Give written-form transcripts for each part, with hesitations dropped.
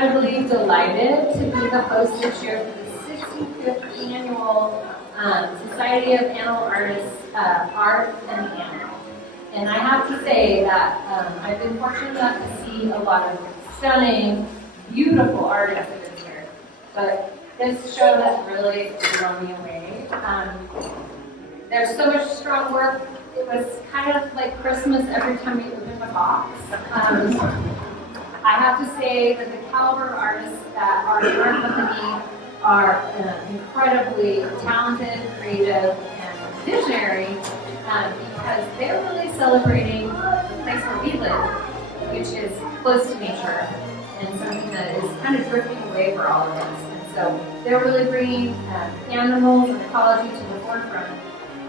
incredibly delighted to be the host this year for the 65th annual Society of Animal Artists Art and the Animal. And I have to say that I've been fortunate enough to see a lot of stunning, beautiful art exhibits here. But this show has really blown me away. There's so much strong work. It was kind of like Christmas every time we opened a box. I have to say that the caliber of artists that are in our company are incredibly talented, creative, and visionary because they're really celebrating the place where we live, which is close to nature and something that is kind of drifting away for all of us. And so they're really bringing animals and ecology to the forefront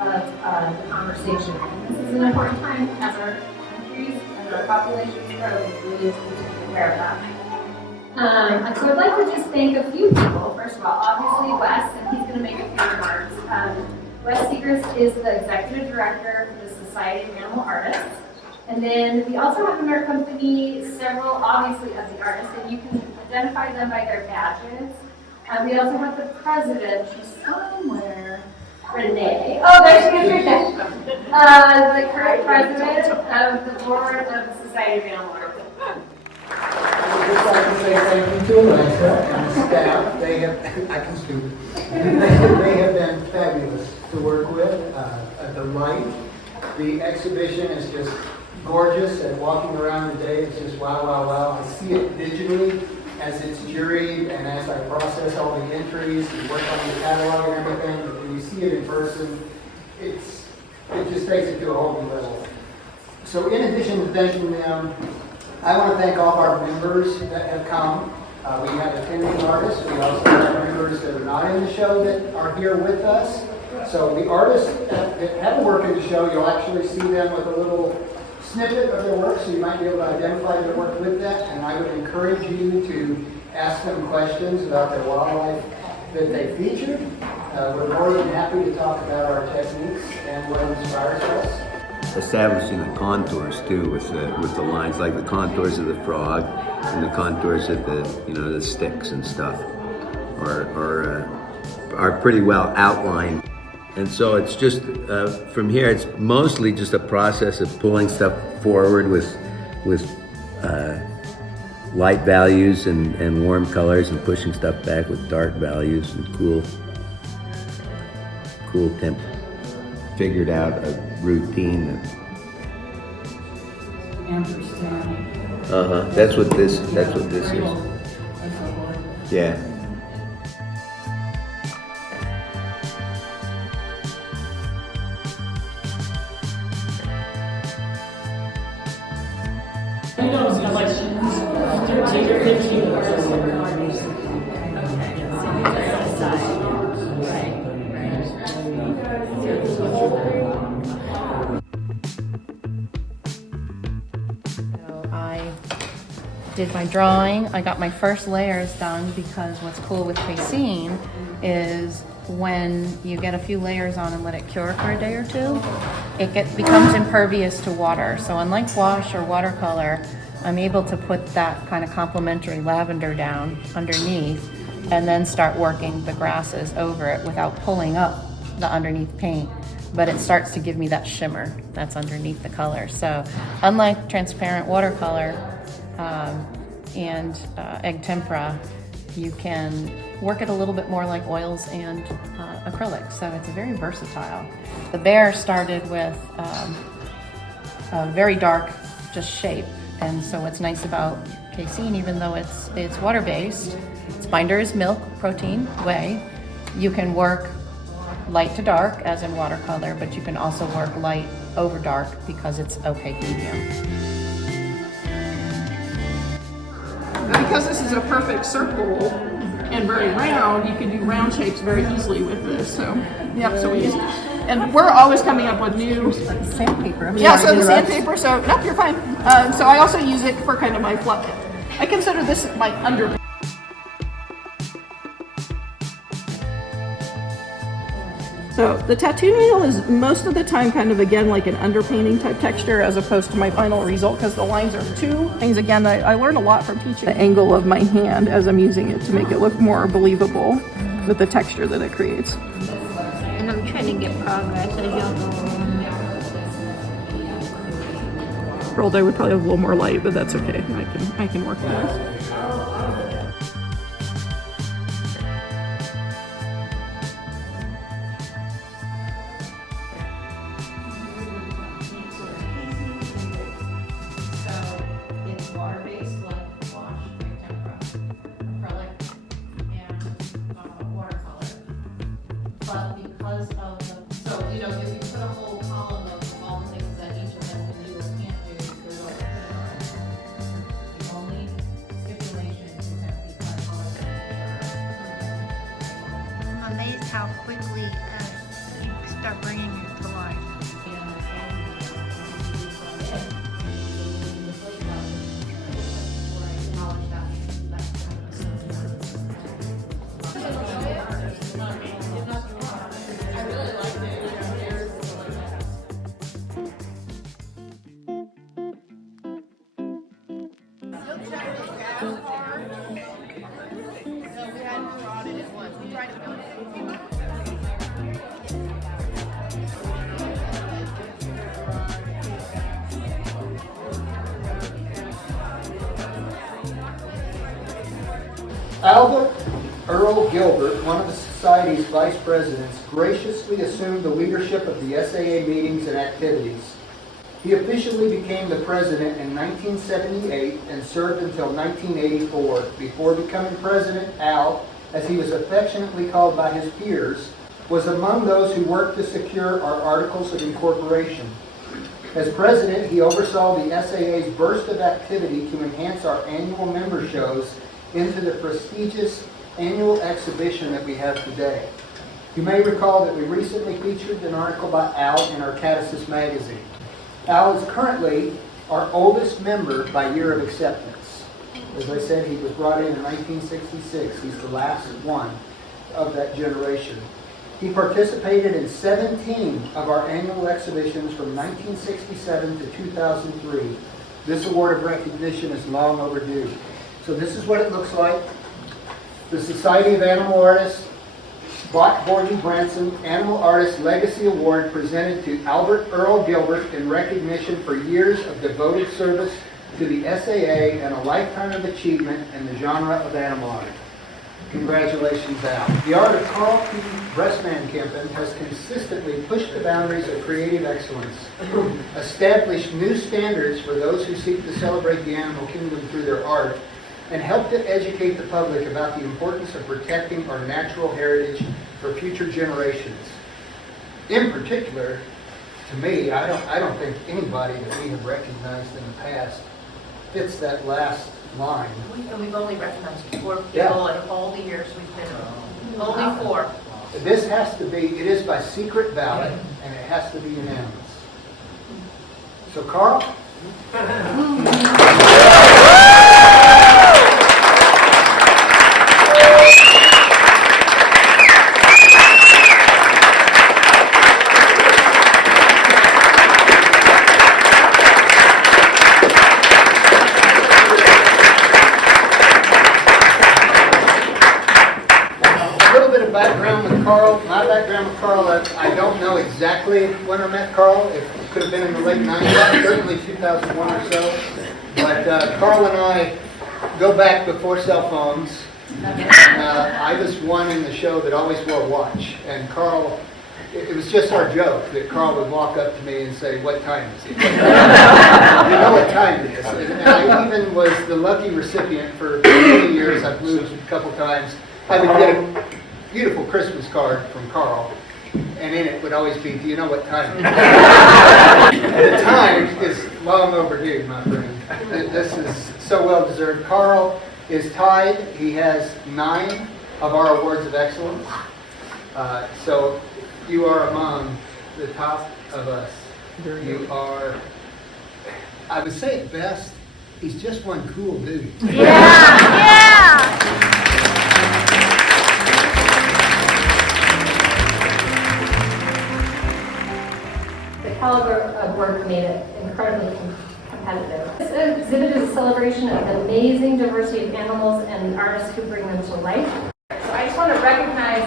of the conversation. And this is an important time as our countries and our populations grow. We really need to be aware of that. So I'd like to just thank a few people. First of all, obviously Wes, and he's going to make a few remarks. Wes Siegrist is the executive director for the Society of Animal Artists. And then we also have in our company several, obviously, of the artists, and you can identify them by their badges. We also have the president, she's somewhere, Renee. Oh, there she is, right there. The current president of the board of the Society of Animal Artists. I'd just like to say thank you to Alexa and the staff. They have, I can speak. They have been fabulous to work with, a delight. The exhibition is just gorgeous, and walking around today, it's just wow, wow, wow. I see it digitally as it's juried and as I process all the entries and work on the catalog and everything. But when you see it in person, it just takes it to a whole new level. So in addition to thanking them, I want to thank all of our members that have come. We have attending artists. We also have members that are not in the show that are here with us. So the artists that have work in the show, you'll actually see them with a little snippet of their work, so you might be able to identify their work with that. And I would encourage you to ask them questions about their wildlife that they featured. We're more than happy to talk about our techniques and what inspires us. Establishing the contours too, with the lines, like the contours of the frog and the contours of the sticks and stuff are pretty well outlined. And so it's just from here, it's mostly just a process of pulling stuff forward with light values and warm colors, and pushing stuff back with dark values and cool temp. Figured out a routine. That's what this is. Yeah. I know it's got like 13 or 15 words. Did my drawing. I got my first layers done because what's cool with casein is when you get a few layers on and let it cure for a day or two, it becomes impervious to water. So unlike wash or watercolor, I'm able to put that kind of complementary lavender down underneath and then start working the grasses over it without pulling up the underneath paint. But it starts to give me that shimmer that's underneath the color. So unlike transparent watercolor, and egg tempera, you can work it a little bit more like oils and acrylics, so it's very versatile. The bear started with a very dark just shape, and so what's nice about casein, even though it's water-based, its binder is milk, protein, whey, you can work light to dark as in watercolor, but you can also work light over dark because it's opaque medium. Because this is a perfect circle and very round, you can do round shapes very easily with this. So, yep, so we use it. And we're always coming up with new Sandpaper. Yeah, so the sandpaper, so, nope, you're fine. So I also use it for kind of my fluff. I consider this my under. So the tattoo nail is most of the time kind of, again, like an underpainting type texture as opposed to my final result because the lines are two things. Again, I learned a lot from teaching the angle of my hand as I'm using it to make it look more believable with the texture that it creates. And I'm trying to get progress as y'all go along. Rolled, I would probably have a little more light, but that's okay. I can work with this. It's water-based, like wash, tempera, acrylic, and watercolor. But because of the, so, you know, if you put a whole column of all the things that each of them can do or can't do, there's what we put it on. The only stipulation is that because all of them I'm amazed how quickly you start bringing it to life. Albert Earl Gilbert, one of the Society's vice presidents, graciously assumed the leadership of the SAA meetings and activities. He officially became the president in 1978 and served until 1984. Before becoming president, Al, as he was affectionately called by his peers, was among those who worked to secure our articles of incorporation. As president, he oversaw the SAA's burst of activity to enhance our annual member shows into the prestigious annual exhibition that we have today. You may recall that we recently featured an article by Al in our Catechist magazine. Al is currently our oldest member by year of acceptance. As I said, he was brought in 1966. He's the last one of that generation. He participated in 17 of our annual exhibitions from 1967 to 2003. This award of recognition is long overdue. So this is what it looks like. The Society of Animal Artists Bott Gordon Branson Animal Artist Legacy Award presented to Albert Earl Gilbert in recognition for years of devoted service to the SAA and a lifetime of achievement in the genre of animal art. Congratulations, Al. The art of Carl P. Bressman-Kempen has consistently pushed the boundaries of creative excellence, established new standards for those who seek to celebrate the animal kingdom through their art, and help to educate the public about the importance of protecting our natural heritage for future generations. In particular, to me, I don't think anybody that we have recognized in the past fits that last line. We've only recognized 4 people Yeah. in all the years we've been, only 4. This has to be, it is by secret ballot, and it has to be unanimous. So Carl? My background with Carl, I don't know exactly when I met Carl. It could have been in the late 90s, certainly 2001 or so. But Carl and I go back before cell phones. I was one in the show that always wore a watch. And Carl, it was just our joke that Carl would walk up to me and say, "What time is it?" You know what time it is. And I even was the lucky recipient for many years. I've moved a couple times. I would get a beautiful Christmas card from Carl, and in it would always be, "Do you know what time it is?" The time is long overdue, my friend. This is so well deserved. Carl is tied. He has 9 of our awards of excellence. So you are among the top of us. You are, I would say it best, he's just one cool dude. all the work made it incredibly competitive. This exhibit is a celebration of the amazing diversity of animals and artists who bring them to life. So I just want to recognize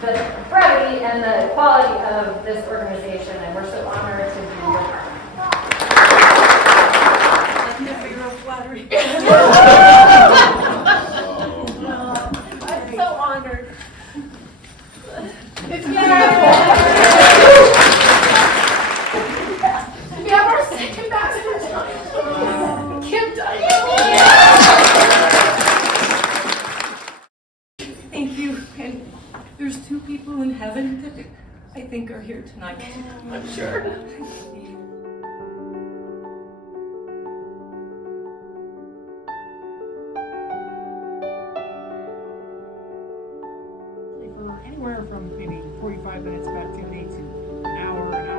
the brevity and the quality of this organization, and we're so honored to be your part. I'm so honored. We have our second master tonight. Kim Thank you. And there's 2 people in heaven that I think are here tonight. I'm sure. For anywhere from maybe 45 minutes of activity to an hour and a half.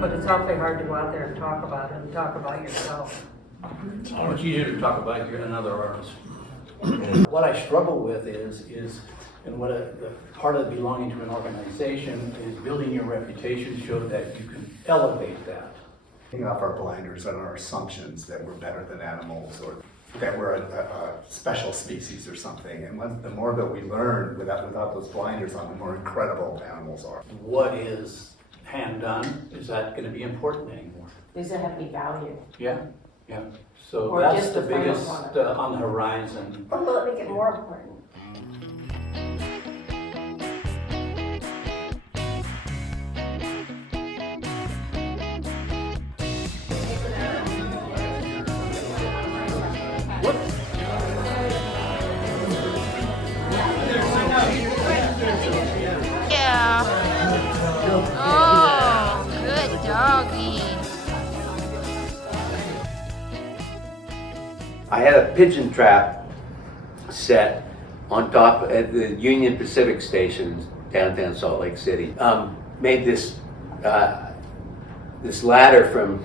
But it's awfully hard to go out there and talk about it and talk about yourself. Much easier to talk about you're another artist. What I struggle with is and what the part of belonging to an organization is building your reputation so that you can elevate that. Taking off our blinders on our assumptions that we're better than animals or that we're a special species or something. And the more that we learn without those blinders on, the more incredible animals are. What is hand done, is that going to be important anymore? Does it have any value? Yeah. So Or that's just the the final biggest product. on the horizon. Or will it make it more important? Yeah. Oh, good doggy. I had a pigeon trap set on top at the Union Pacific Station, downtown Salt Lake City. Made this this ladder from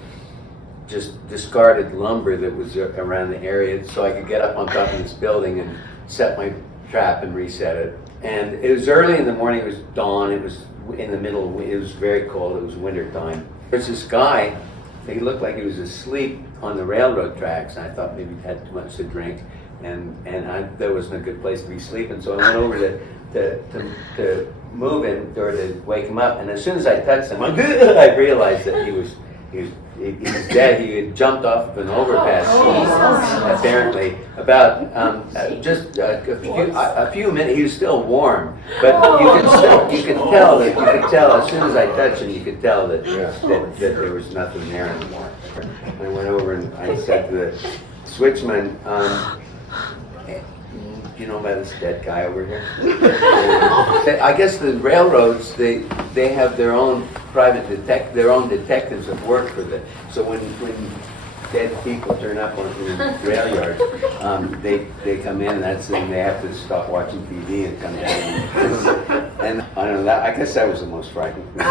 just discarded lumber that was around the area, so I could get up on top of this building and set my trap and reset it. And it was early in the morning, it was dawn, it was in the middle, it was very cold, it was winter time. There's this guy, he looked like he was asleep on the railroad tracks, and I thought maybe he'd had too much to drink, and there wasn't a good place to be sleeping, so I went over to move him, or to wake him up, and as soon as I touched him, I realized that he was dead. He had jumped off of an overpass, apparently. About just a few minutes. He was still warm, but you could tell as soon as I touched him, you could tell that there was nothing there anymore. I went over and I said to the switchman, you know about this dead guy over here? I guess the railroads, they have their own their own detectives that work for them. So when dead people turn up on the rail yards, they come in, and that's when they have to stop watching TV and come in. And I don't know, I guess that was the most frightening thing.